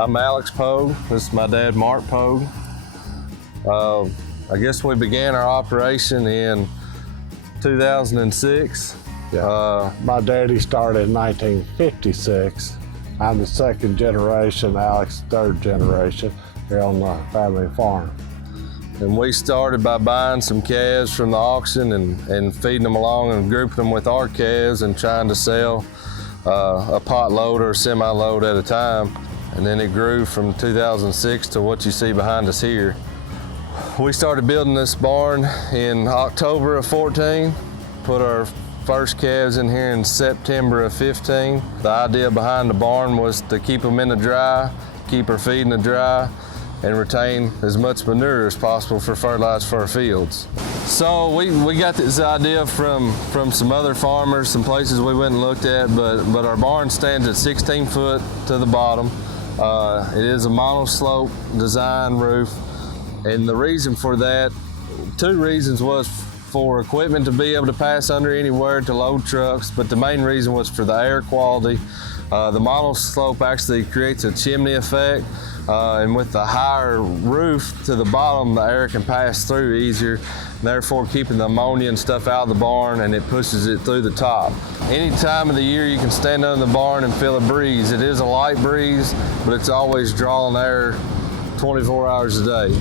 I'm Alex Pogue. This is my dad, Mark Pogue. I guess we began our operation in 2006. My daddy started in 1956. I'm the second generation, Alex third generation here on the family farm. And we started by buying some calves from the auction and feeding them along and grouping them with our calves and trying to sell a pot load or a semi-load at a time. And then it grew from 2006 to what you see behind us here. We started building this barn in October of 14, put our first calves in here in September of 15. The idea behind the barn was to keep them in the dry, keep our feed in the dry, and retain as much manure as possible for fertilizer for our fields. So we got this idea from some other farmers, some places we went and looked at, but our barn stands at 16 foot to the bottom. It is a monoslope design roof, and the reason for that, two reasons, was for equipment to be able to pass under anywhere to load trucks, but the main reason was for the air quality. The monoslope actually creates a chimney effect, and with the higher roof to the bottom, the air can pass through easier, therefore keeping the ammonia and stuff out of the barn, and it pushes it through the top. Any time of the year you can stand under the barn and feel a breeze. It is a light breeze, but it's always drawing air 24 hours a day.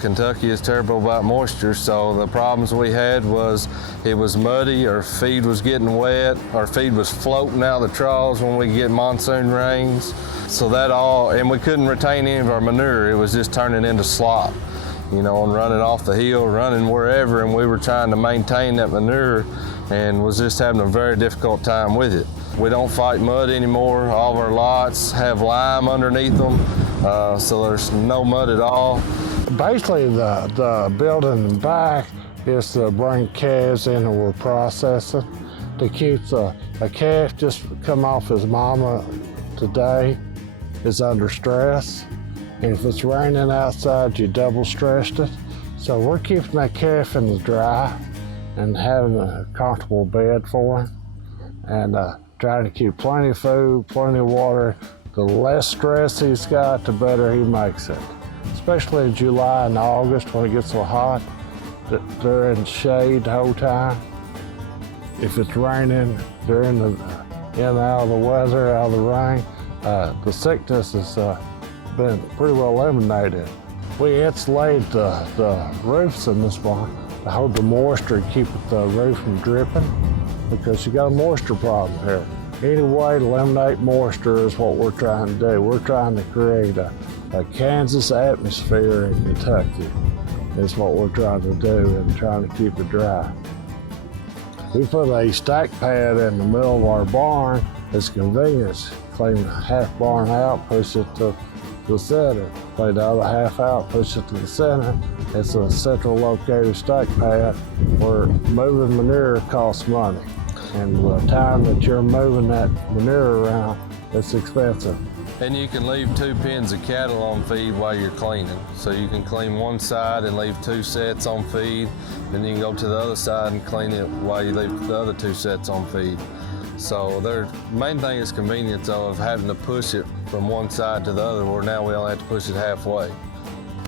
Kentucky is terrible about moisture, so the problems we had was it was muddy, our feed was getting wet, our feed was floating out of the troughs when we get monsoon rains. So that all, and we couldn't retain any of our manure. It was just turning into slop, you know, and running off the hill, running wherever, and we were trying to maintain that manure and was just having a very difficult time with it. We don't fight mud anymore. All of our lots have lime underneath them, so there's no mud at all. Basically, the building back is to bring calves in and we're processing. To keep a calf just come off his mama today is under stress. And if it's raining outside, you double stressed it. So we're keeping that calf in the dry and having a comfortable bed for him, and trying to keep plenty of food, plenty of water. The less stress he's got, the better he makes it. Especially in July and August when it gets so hot, they're in shade the whole time. If it's raining, they're in and out of the weather, out of the rain. The sickness has been pretty well eliminated. We insulate the roofs in this barn to hold the moisture and keep the roof from dripping, because you got a moisture problem here. Any way to eliminate moisture is what we're trying to do. We're trying to create a Kansas atmosphere in Kentucky is what we're trying to do, and trying to keep it dry. We put a stack pad in the middle of our barn as convenience. Clean half barn out, push it to the center. Clean the other half out, push it to the center. It's a central located stack pad where moving manure costs money. And the time that you're moving that manure around, it's expensive. And you can leave 2 pens of cattle on feed while you're cleaning. So you can clean one side and leave 2 sets on feed, then you can go to the other side and clean it while you leave the other 2 sets on feed. So the main thing is convenience of having to push it from one side to the other, where now we only have to push it halfway.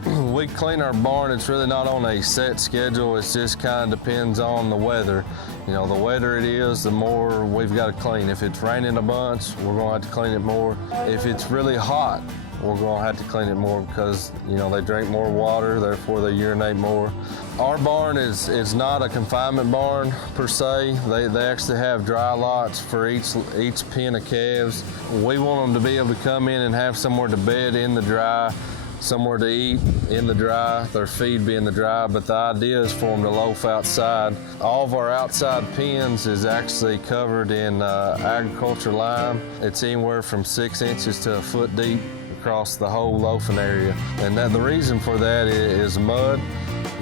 We clean our barn, it's really not on a set schedule, it just kind of depends on the weather. You know, the wetter it is, the more we've got to clean. If it's raining a bunch, we're going to have to clean it more. If it's really hot, we're going to have to clean it more, because, you know, they drink more water, therefore they urinate more. Our barn is not a confinement barn per se. They actually have dry lots for each pen of calves. We want them to be able to come in and have somewhere to bed in the dry, somewhere to eat in the dry, their feed be in the dry, but the idea is for them to loaf outside. All of our outside pens is actually covered in agriculture lime. It's anywhere from 6 inches to a foot deep across the whole loafing area. And the reason for that is mud.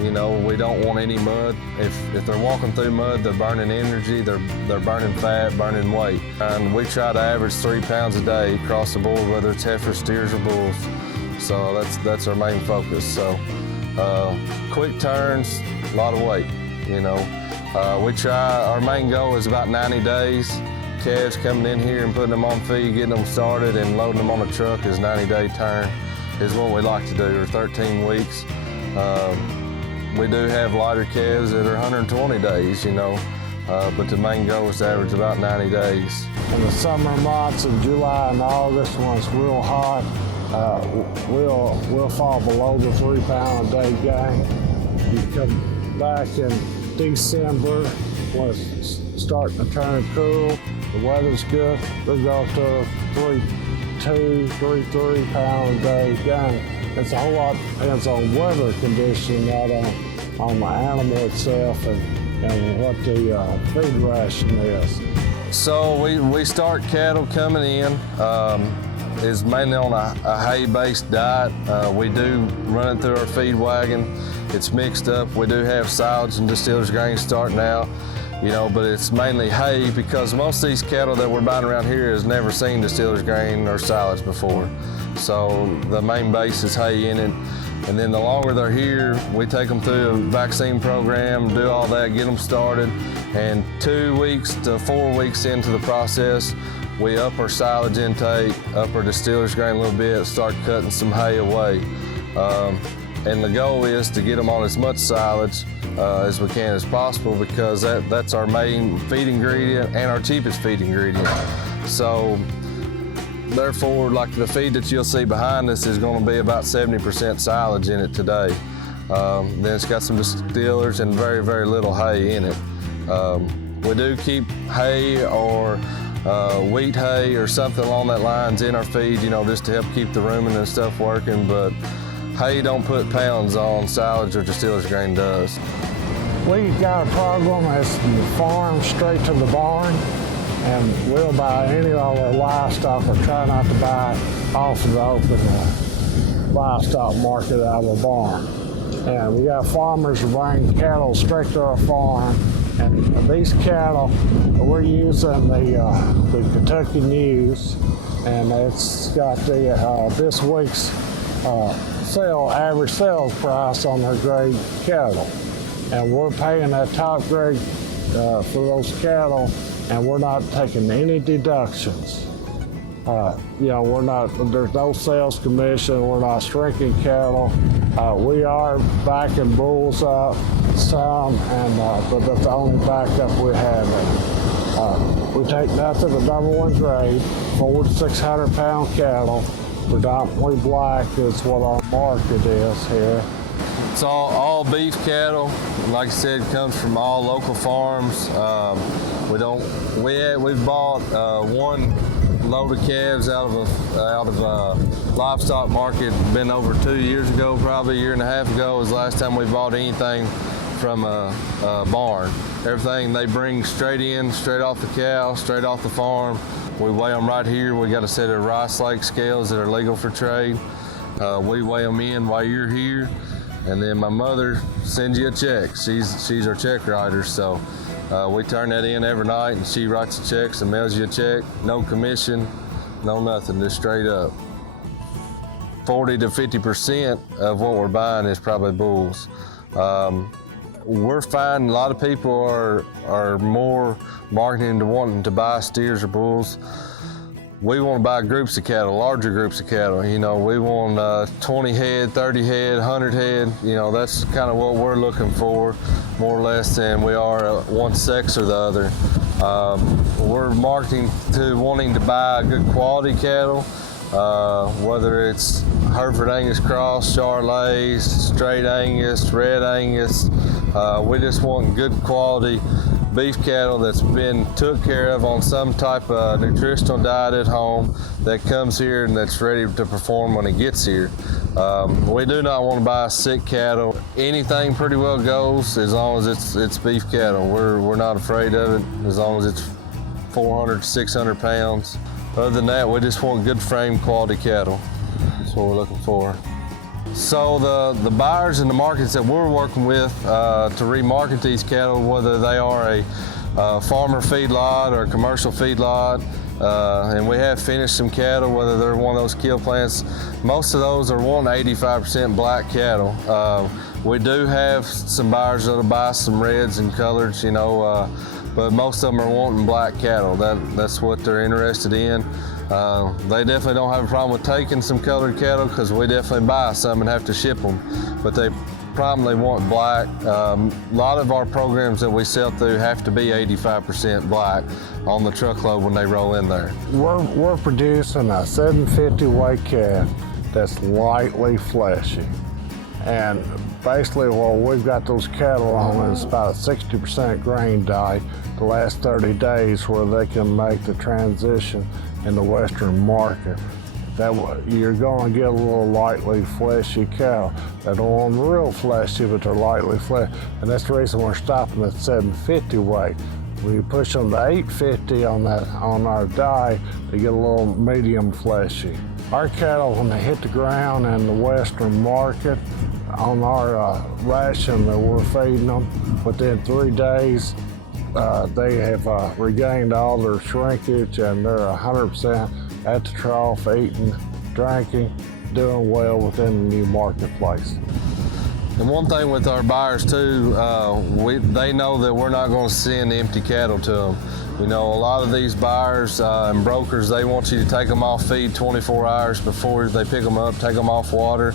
You know, we don't want any mud. If they're walking through mud, they're burning energy, they're burning fat, burning weight. And we try to average 3 pounds a day across the board, whether it's heifers, steers, or bulls. So that's our main focus. So quick turns, a lot of weight, you know. We try, our main goal is about 90 days. calves coming in here and putting them on feed, getting them started, and loading them on a truck is 90-day turn is what we like to do, or 13 weeks. We do have lighter calves that are 120 days, you know, but the main goal is to average about 90 days. In the summer months of July and August, when it's real hot, we'll fall below the 3 pound a day gain. You come back in December when it's starting to turn cool, the weather's good, we'll go to 3 pound a day gain. It's a whole lot depends on weather condition, not on the animal itself and what the feed ration is. So we start cattle coming in is mainly on a hay-based diet. We do run it through our feed wagon. It's mixed up. We do have silage and distillers grain starting out, you know, but it's mainly hay because most of these cattle that we're buying around here has never seen distillers grain or silage before. So the main base is hay in it. And then the longer they're here, we take them through a vaccine program, do all that, get them started. And 2 weeks to 4 weeks into the process, we up our silage intake, up our distillers grain a little bit, start cutting some hay away. And the goal is to get them on as much silage as we can as possible because that's our main feed ingredient and our cheapest feed ingredient. So therefore, like the feed that you'll see behind us is going to be about 70% silage in it today. Then it's got some distillers and very, very little hay in it. We do keep hay or wheat hay or something along that lines in our feed, you know, just to help keep the rumen and stuff working, but hay don't put pounds on, silage or distillers grain does. We got a program that's from the farm straight to the barn, and we'll buy any of our livestock or try not to buy off of the open livestock market out of the barn. And we got farmers who bring cattle straight to our farm, and these cattle, we're using the Kentucky News, and it's got the this week's average sales price on their grade cattle. And we're paying that top grade for those cattle, and we're not taking any deductions. You know, there's no sales commission, we're not shrinking cattle. We are backing bulls up some, but that's the only backup we have. We take nothing but #1 grade, 400 to 600 pound cattle, predominantly black is what our market is here. It's all beef cattle. Like I said, it comes from all local farms. We've bought one load of calves out of a livestock market. Been over 2 years ago, probably a year and a half ago was the last time we bought anything from a barn. Everything they bring straight in, straight off the cow, straight off the farm. We weigh them right here. We got a set of Rice Lake scales that are legal for trade. We weigh them in while you're here. And then my mother sends you a check. She's our check writer, so we turn that in every night, and she writes the checks and mails you a check. No commission, no nothing, just straight up. 40 to 50% of what we're buying is probably bulls. We're finding a lot of people are more marketing to wanting to buy steers or bulls. We want to buy groups of cattle, larger groups of cattle. You know, we want 20 head, 30 head, 100 head. You know, that's kind of what we're looking for, more or less than we are one sex or the other. We're marketing to wanting to buy good quality cattle, whether it's Hereford Angus Cross, Charolais, Straight Angus, Red Angus. We just want good quality beef cattle that's been took care of on some type of nutritional diet at home that comes here and that's ready to perform when it gets here. We do not want to buy sick cattle. Anything pretty well goes as long as it's beef cattle. We're not afraid of it as long as it's 400 to 600 pounds. Other than that, we just want good frame quality cattle. That's what we're looking for. So the buyers in the markets that we're working with to remarket these cattle, whether they are a farmer feedlot or a commercial feedlot, and we have finished some cattle, whether they're one of those kill plants, most of those are 85% black cattle. We do have some buyers that'll buy some reds and coloreds, you know, but most of them are wanting black cattle. That's what they're interested in. They definitely don't have a problem with taking some colored cattle because we definitely buy some and have to ship them, but they primarily want black. A lot of our programs that we sell through have to be 85% black on the truckload when they roll in there. We're producing a 750 weight calf that's lightly fleshy. And basically, well, we've got those cattle on, it's about 60% grain diet the last 30 days where they can make the transition in the Western market. That you're going to get a little lightly fleshy cow. They don't want real fleshy, but they're lightly fleshy. And that's the reason we're stopping at 750 weight. When you push them to 850 on our diet, they get a little medium fleshy. Our cattle, when they hit the ground in the Western market, on our ration that we're feeding them, within 3 days, they have regained all their shrinkage and they're 100% at the trough, eating, drinking, doing well within the new marketplace. And one thing with our buyers too, they know that we're not going to send empty cattle to them. You know, a lot of these buyers and brokers, they want you to take them off feed 24 hours before they pick them up, take them off water,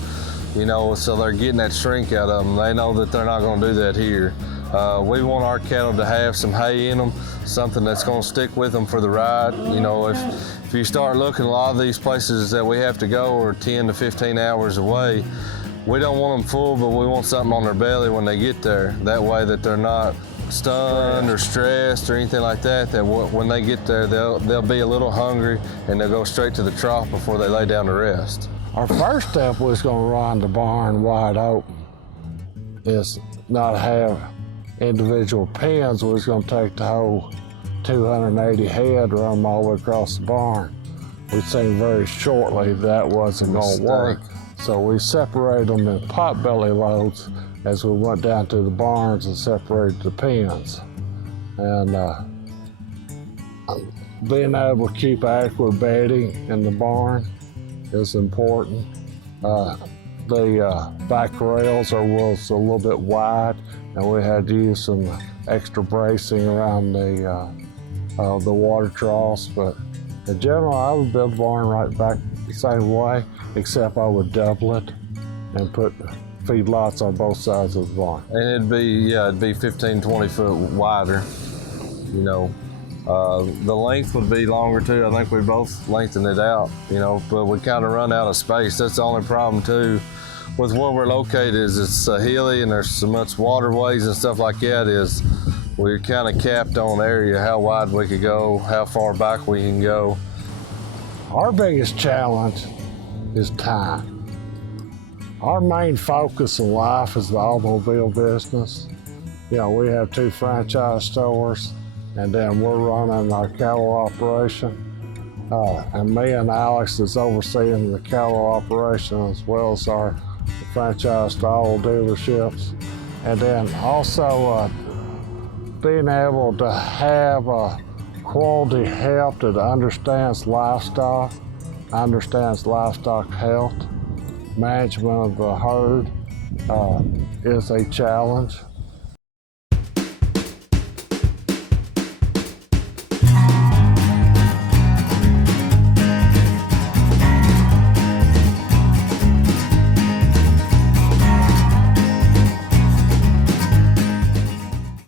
you know, so they're getting that shrink out of them. They know that they're not going to do that here. We want our cattle to have some hay in them, something that's going to stick with them for the ride. You know, if you start looking, a lot of these places that we have to go are 10 to 15 hours away. We don't want them full, but we want something on their belly when they get there. That way that they're not stunned or stressed or anything like that, that when they get there, they'll be a little hungry and they'll go straight to the trough before they lay down to rest. Our first step was going to run the barn wide open. Is not have individual pens. We was going to take the whole 280 head, run them all the way across the barn. We seen very shortly that wasn't going to work. So we separated them in potbelly loads as we went down to the barns and separated the pens. And being able to keep adequate bedding in the barn is important. The back rails was a little bit wide, and we had to use some extra bracing around the water troughs. But in general, I would build the barn right back the same way, except I would double it and put feedlots on both sides of the barn. And it'd be 15, 20 foot wider, you know. The length would be longer too. I think we both lengthened it out, you know, but we kind of run out of space. That's the only problem too with where we're located is it's hilly and there's so much waterways and stuff like that is we're kind of capped on area, how wide we could go, how far back we can go. Our biggest challenge is time. Our main focus in life is the automobile business. You know, we have 2 franchise stores, and then we're running our cattle operation. And me and Alex is overseeing the cattle operation as well as our franchise to all dealerships. And then also being able to have a quality help that understands livestock health, management of the herd is a challenge.